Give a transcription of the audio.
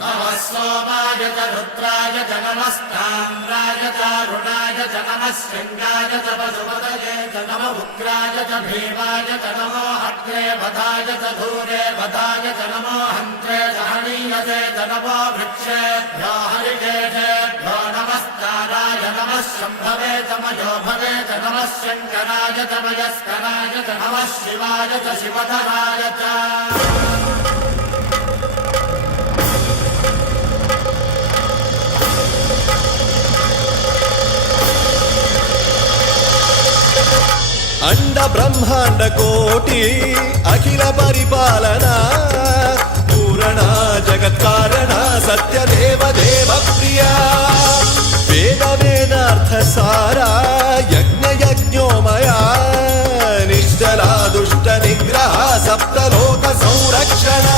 नमः सोमाय च रुद्राय च नमस्ताम्राय च रुणाय च नमः शृङ्गाय च पशुपतये च नमः उग्राय च भीमाय च नमो अग्रे वधाय च धूरे वधाय च नमो हन्त्रे च हनीयसे च नमो वृक्षेभ्यो हरिकेशेभ्यो नमस्काराय नमः शम्भवे च मयोभवे च नमः शङ्कराय च मयस्कराय च नमः शिवाय च शिवधराय च अंड ब्रह्मांड कोटि अखिल परिपालना पूरणा जगत्कारणा सत्यदेव देव प्रिया वेद वेदार्थ सारा यज्ञ यज्ञोमया निश्चला दुष्ट निग्रह सप्तलोक संरक्षणा